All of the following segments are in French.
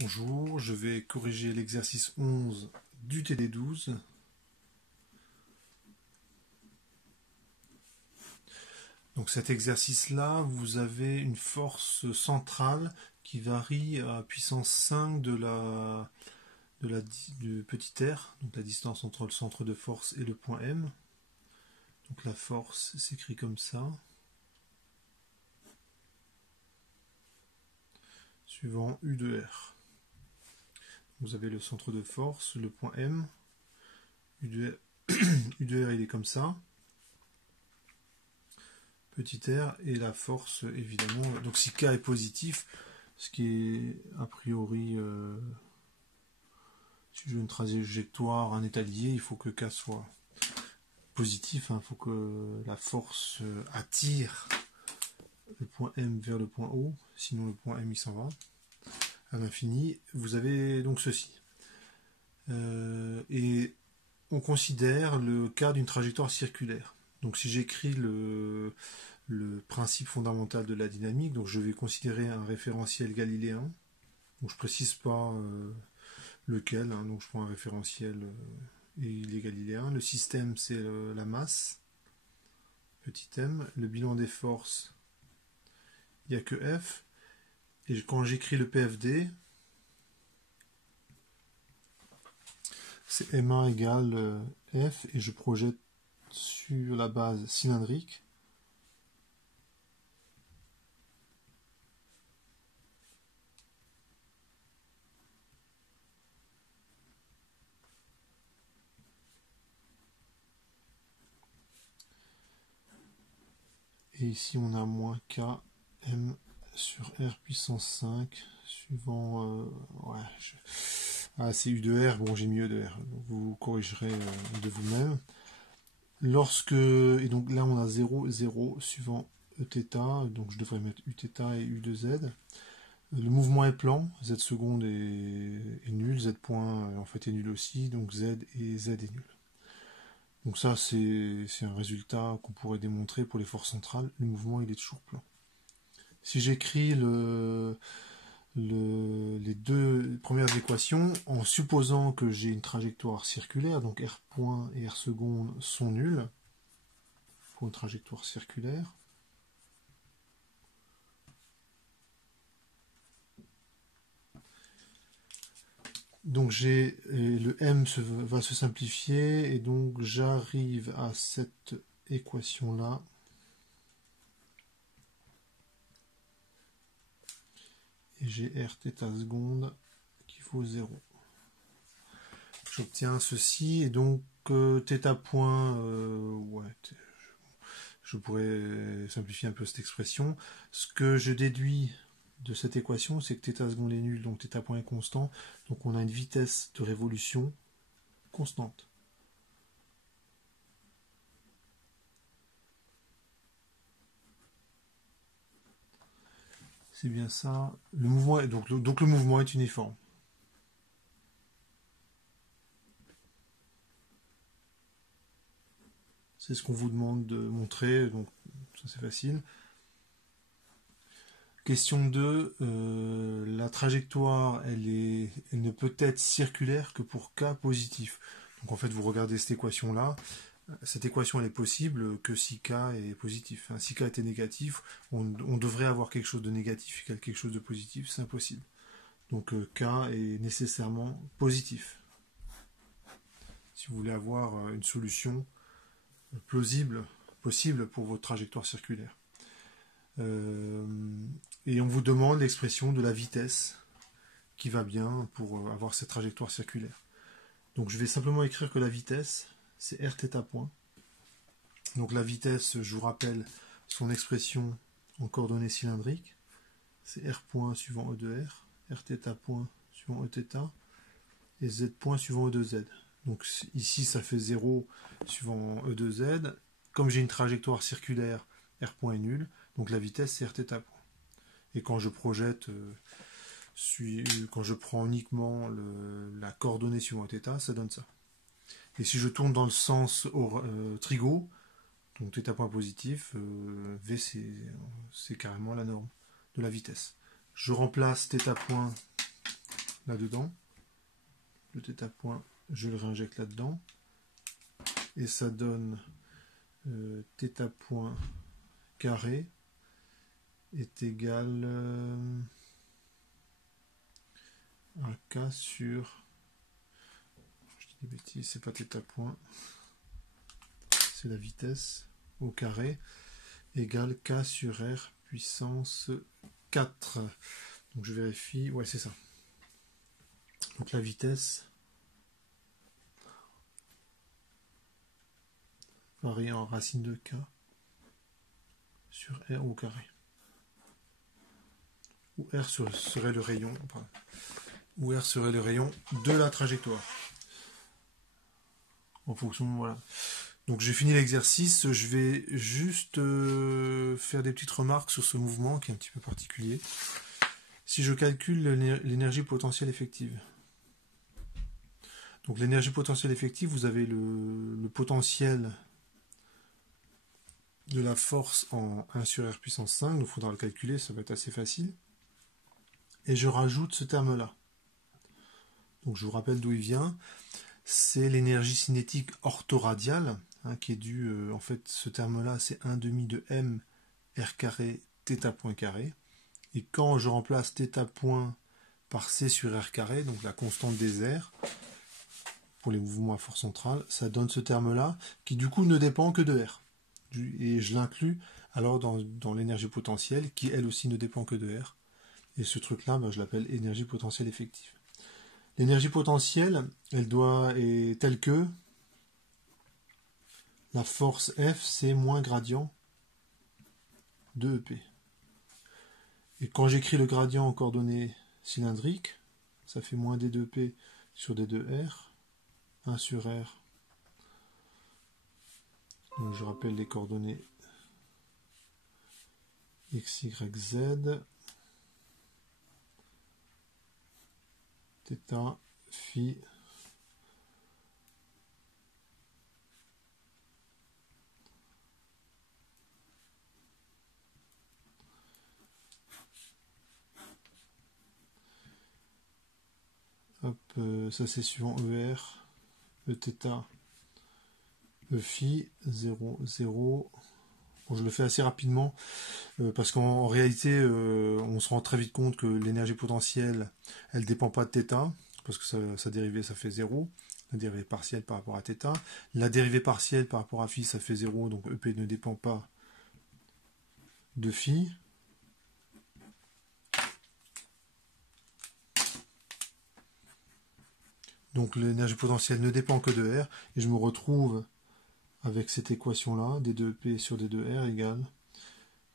Bonjour, je vais corriger l'exercice 11 du TD12. Donc cet exercice-là, vous avez une force centrale qui varie à puissance 5 du petit r, donc la distance entre le centre de force et le point M. Donc la force s'écrit comme ça. Suivant U de R. Vous avez le centre de force, le point M. U de R, il est comme ça. Petit r et la force évidemment. Donc si K est positif, ce qui est a priori, si je veux une trajectoire, un état lié, il faut que K soit positif, il faut que la force attire le point M vers le point O, sinon le point M il s'en va à l'infini. Vous avez donc ceci. Et on considère le cas d'une trajectoire circulaire. Donc si j'écris le principe fondamental de la dynamique, donc je vais considérer un référentiel galiléen. Donc je ne précise pas lequel, donc je prends un référentiel et il est galiléen. Le système c'est la masse, petit m. Le bilan des forces, il n'y a que F. Et quand j'écris le PFD, c'est MA égale F et je projette sur la base cylindrique. Et ici on a moins K M sur R puissance 5 suivant c'est U de R, bon j'ai mis E de R, vous corrigerez de vous-même. Et donc là on a 0, 0 suivant Eθ, donc je devrais mettre Uθ et U de Z. Le mouvement est plan, Z seconde est nul, Z point en fait est nul aussi, donc Z est nul. Donc ça c'est un résultat qu'on pourrait démontrer pour les forces centrales, le mouvement il est toujours plan. Si j'écris les deux premières équations en supposant que j'ai une trajectoire circulaire, donc R point et R seconde sont nuls pour une trajectoire circulaire. Donc le M va se simplifier et donc j'arrive à cette équation là. Et j'ai R θ seconde qui vaut 0. J'obtiens ceci et donc θ point, je pourrais simplifier un peu cette expression. Ce que je déduis de cette équation, c'est que θ seconde est nul, donc θ point est constant, donc on a une vitesse de révolution constante. C'est bien ça. Le mouvement est, donc le mouvement est uniforme. C'est ce qu'on vous demande de montrer, donc ça c'est facile. Question 2, la trajectoire, elle ne peut être circulaire que pour K positif. Donc en fait, vous regardez cette équation-là. Cette équation, elle est possible que si K est positif. Si K était négatif, on devrait avoir quelque chose de négatif et quelque chose de positif. C'est impossible. Donc K est nécessairement positif. Si vous voulez avoir une solution plausible, possible pour votre trajectoire circulaire. Et on vous demande l'expression de la vitesse qui va bien pour avoir cette trajectoire circulaire. Donc je vais simplement écrire que la vitesse, c'est Rθ point. Donc la vitesse, je vous rappelle son expression en coordonnées cylindriques. C'est R point suivant E de R, Rθ point suivant Eθ, et Z point suivant E de Z. Donc ici ça fait 0 suivant E de Z. Comme j'ai une trajectoire circulaire, R point est nul, donc la vitesse c'est Rθ point. Et quand je projette, quand je prends uniquement la coordonnée suivant θ, ça donne ça. Et si je tourne dans le sens trigo, donc θ point positif, V c'est carrément la norme de la vitesse. Je remplace θ point là-dedans. Le θ point, je le réinjecte là-dedans. Et ça donne θ point carré est égal à K sur... Je dis des bêtises, c'est pas θ point. C'est la vitesse au carré égale K sur R puissance 4. Donc je vérifie, ouais c'est ça. Donc la vitesse varie en racine de K sur R au carré. Où R serait le rayon, où R serait le rayon de la trajectoire. En fonction, voilà. Donc j'ai fini l'exercice, je vais juste faire des petites remarques sur ce mouvement qui est un petit peu particulier. Si je calcule l'énergie potentielle effective. Donc l'énergie potentielle effective, vous avez le potentiel de la force en 1 sur R puissance 5, donc il faudra le calculer, ça va être assez facile. Et je rajoute ce terme-là. Donc je vous rappelle d'où il vient. C'est l'énergie cinétique orthoradiale, qui est due, en fait, ce terme-là, c'est 1/2 de m r carré θ point carré. Et quand je remplace θ point par c sur r carré, donc la constante des airs, pour les mouvements à force centrale, ça donne ce terme-là, qui du coup ne dépend que de r. Et je l'inclus alors dans l'énergie potentielle, qui elle aussi ne dépend que de r. Et ce truc-là, je l'appelle énergie potentielle effective. L'énergie potentielle, elle est telle que la force F, c'est moins gradient de EP. Et quand j'écris le gradient en coordonnées cylindriques, ça fait moins d2p sur d2r, 1 sur r. Donc je rappelle les coordonnées x, y, z. Θ, phi, hop, ça c'est suivant ER, Eθ, Eφ, 0, 0. Bon, je le fais assez rapidement parce qu'en réalité, on se rend très vite compte que l'énergie potentielle, elle ne dépend pas de θ, parce que sa dérivée, ça fait 0. La dérivée partielle par rapport à θ. La dérivée partielle par rapport à phi, ça fait 0, donc EP ne dépend pas de phi. Donc l'énergie potentielle ne dépend que de R, et je me retrouve avec cette équation-là, d2p sur d2r égale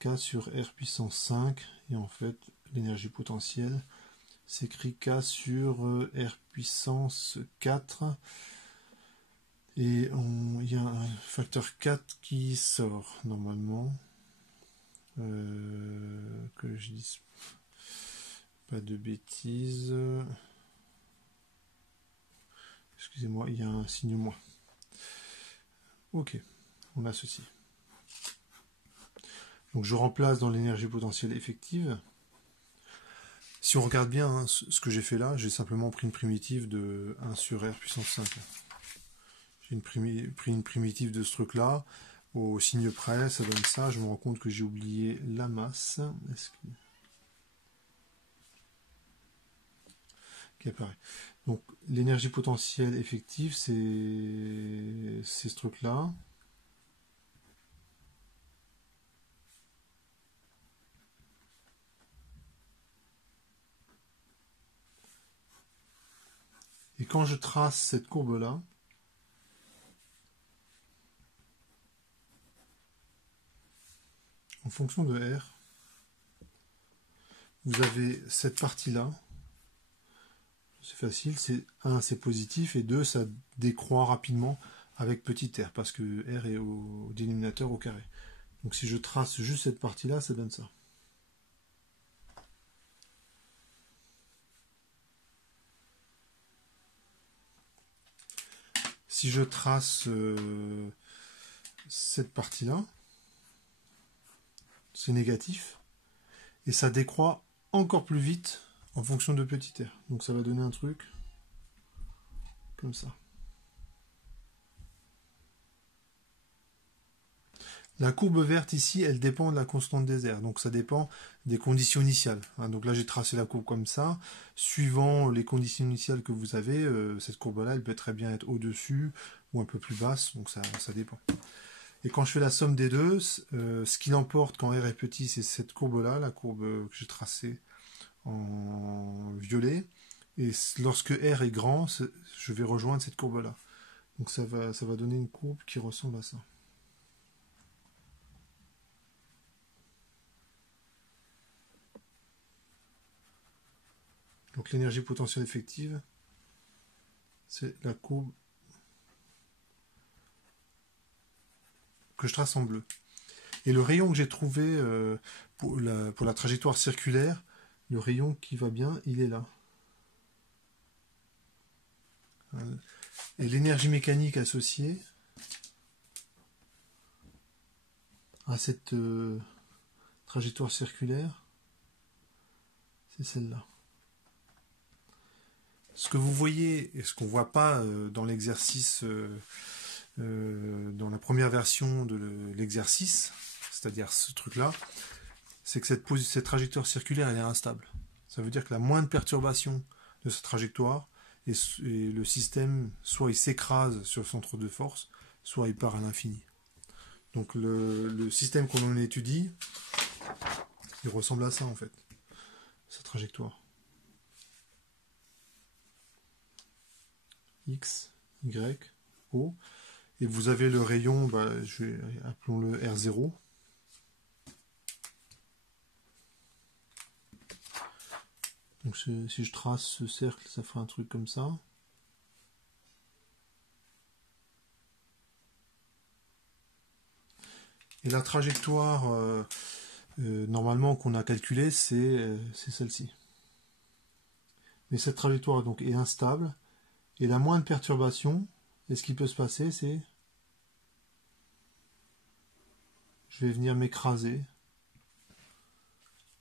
K sur R puissance 5, et en fait, l'énergie potentielle s'écrit K sur R puissance 4, et il y a un facteur 4 qui sort, normalement, que je dise pas de bêtises. Excusez-moi, il y a un signe moins. Ok, on a ceci. Donc je remplace dans l'énergie potentielle effective. Si on regarde bien ce que j'ai fait là, j'ai simplement pris une primitive de 1 sur R puissance 5. J'ai pris une primitive de ce truc-là. Au signe près, ça donne ça. Je me rends compte que j'ai oublié la masse. Qui apparaît. Donc l'énergie potentielle effective, c'est ce truc-là. Et quand je trace cette courbe-là, en fonction de R, vous avez cette partie-là. C'est facile, c'est 1 c'est positif et 2 ça décroît rapidement avec petit r parce que r est au dénominateur au carré. Donc si je trace juste cette partie-là, ça donne ça. Si je trace cette partie-là, c'est négatif et ça décroît encore plus vite en fonction de petit r. Donc ça va donner un truc comme ça. La courbe verte ici, elle dépend de la constante des airs, donc ça dépend des conditions initiales. Donc là, j'ai tracé la courbe comme ça. Suivant les conditions initiales que vous avez, cette courbe-là, elle peut très bien être au-dessus ou un peu plus basse, donc ça dépend. Et quand je fais la somme des deux, ce qui l'emporte quand R est petit, c'est cette courbe-là, la courbe que j'ai tracée en violet. Et lorsque R est grand, je vais rejoindre cette courbe-là. Donc ça va donner une courbe qui ressemble à ça. Donc l'énergie potentielle effective, c'est la courbe que je trace en bleu. Et le rayon que j'ai trouvé pour la trajectoire circulaire, le rayon qui va bien, il est là. Et l'énergie mécanique associée à cette trajectoire circulaire, c'est celle-là. Ce que vous voyez et ce qu'on ne voit pas dans l'exercice, dans la première version de l'exercice, c'est-à-dire ce truc-là, c'est que cette trajectoire circulaire, elle est instable. Ça veut dire que la moindre perturbation de cette trajectoire, et le système, soit il s'écrase sur le centre de force, soit il part à l'infini. Donc le système qu'on étudie, il ressemble à ça en fait, sa trajectoire. X, Y, O. Et vous avez le rayon, appelons-le R0. Donc si je trace ce cercle, ça fera un truc comme ça. Et la trajectoire, normalement, qu'on a calculée, c'est celle-ci. Mais cette trajectoire donc est instable. Et la moindre perturbation, et ce qui peut se passer, c'est je vais venir m'écraser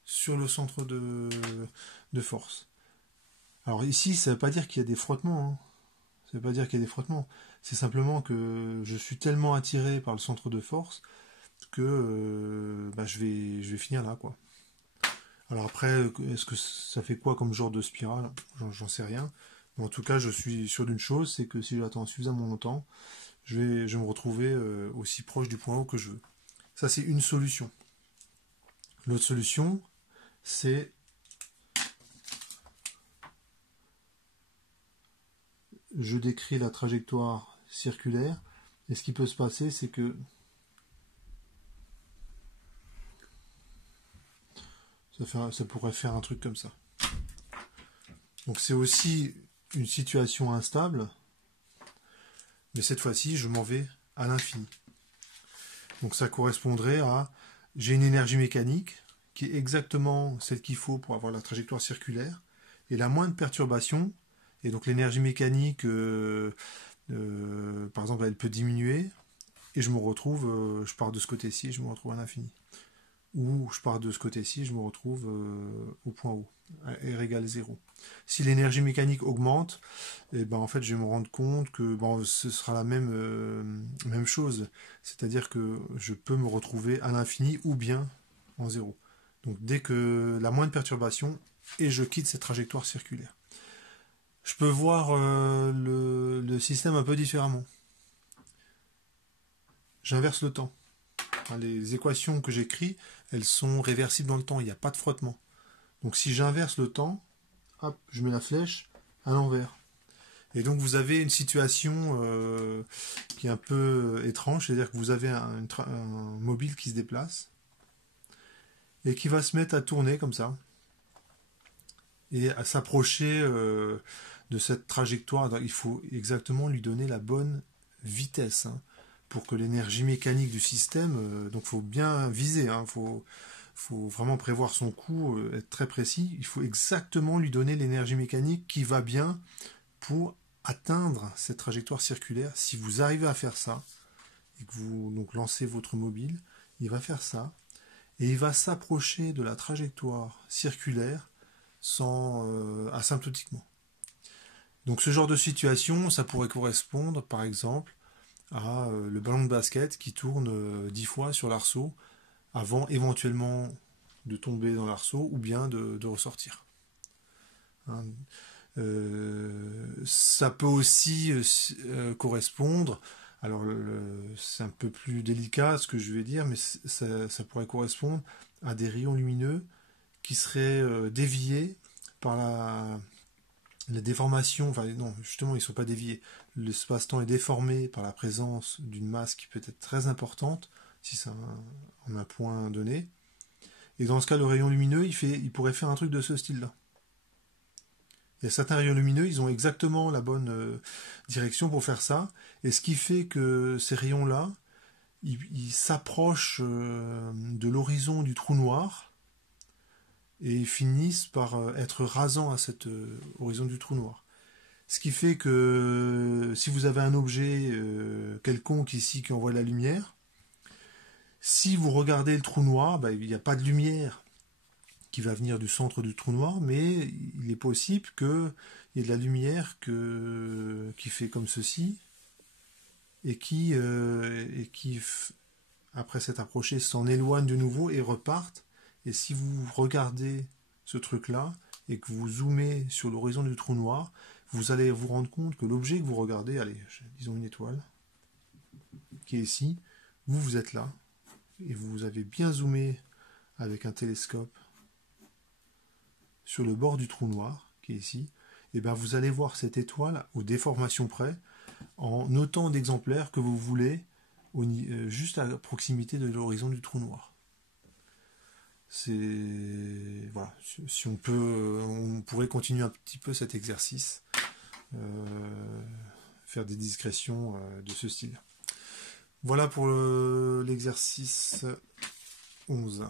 sur le centre de force. Alors ici, ça ne veut pas dire qu'il y a des frottements. Hein. Ça ne veut pas dire qu'il y a des frottements. C'est simplement que je suis tellement attiré par le centre de force que je vais finir là, quoi. Alors après, est-ce que ça fait quoi comme genre de spirale? J'en sais rien. Mais en tout cas, je suis sûr d'une chose, c'est que si j'attends suffisamment longtemps, je vais me retrouver aussi proche du point haut que je veux. Ça, c'est une solution. L'autre solution, c'est je décris la trajectoire circulaire, et ce qui peut se passer, c'est que ça pourrait faire un truc comme ça. Donc c'est aussi une situation instable, mais cette fois-ci, je m'en vais à l'infini. Donc ça correspondrait à, j'ai une énergie mécanique qui est exactement celle qu'il faut pour avoir la trajectoire circulaire, et la moindre perturbation, et donc l'énergie mécanique, par exemple, elle peut diminuer, et je me retrouve, je pars de ce côté-ci, je me retrouve à l'infini. Ou je pars de ce côté-ci, je me retrouve au point haut, R égale 0. Si l'énergie mécanique augmente, en fait, je vais me rendre compte que ce sera la même chose. C'est-à-dire que je peux me retrouver à l'infini ou bien en 0. Donc dès que la moindre perturbation, et je quitte cette trajectoire circulaire. Je peux voir le système un peu différemment. J'inverse le temps. Les équations que j'écris, elles sont réversibles dans le temps, il n'y a pas de frottement. Donc si j'inverse le temps, hop, je mets la flèche à l'envers. Et donc vous avez une situation qui est un peu étrange, c'est-à-dire que vous avez un mobile qui se déplace et qui va se mettre à tourner comme ça et à s'approcher de cette trajectoire. Donc, il faut exactement lui donner la bonne vitesse, hein, pour que l'énergie mécanique du système, donc il faut bien viser, hein, faut vraiment prévoir son coup, être très précis. Il faut exactement lui donner l'énergie mécanique qui va bien pour atteindre cette trajectoire circulaire. Si vous arrivez à faire ça, et que vous donc lancez votre mobile, il va faire ça, et il va s'approcher de la trajectoire circulaire asymptotiquement. Donc ce genre de situation, ça pourrait correspondre par exemple à le ballon de basket qui tourne 10 fois sur l'arceau avant éventuellement de tomber dans l'arceau ou bien de ressortir. Hein. Ça peut aussi correspondre, alors c'est un peu plus délicat ce que je vais dire, mais ça pourrait correspondre à des rayons lumineux qui seraient déviés par la déformation, enfin non, justement ils ne sont pas déviés, l'espace-temps est déformé par la présence d'une masse qui peut être très importante, si c'est en un point donné, et dans ce cas le rayon lumineux il pourrait faire un truc de ce style-là. Il y a certains rayons lumineux, ils ont exactement la bonne direction pour faire ça, et ce qui fait que ces rayons-là, ils s'approchent de l'horizon du trou noir, et finissent par être rasants à cet horizon du trou noir. Ce qui fait que si vous avez un objet quelconque ici qui envoie la lumière, si vous regardez le trou noir, il n'y a pas de lumière qui va venir du centre du trou noir, mais il est possible qu'il y ait de la lumière qui fait comme ceci, et qui après s'être approché, s'en éloigne de nouveau et reparte. Et si vous regardez ce truc-là, et que vous zoomez sur l'horizon du trou noir, vous allez vous rendre compte que l'objet que vous regardez, allez, disons une étoile, qui est ici, vous êtes là, et vous avez bien zoomé avec un télescope sur le bord du trou noir, qui est ici, et bien vous allez voir cette étoile aux déformations près, en autant d'exemplaires que vous voulez, juste à proximité de l'horizon du trou noir. Voilà, si on peut, on pourrait continuer un petit peu cet exercice, faire des discrétions de ce style. Voilà pour l'exercice 11.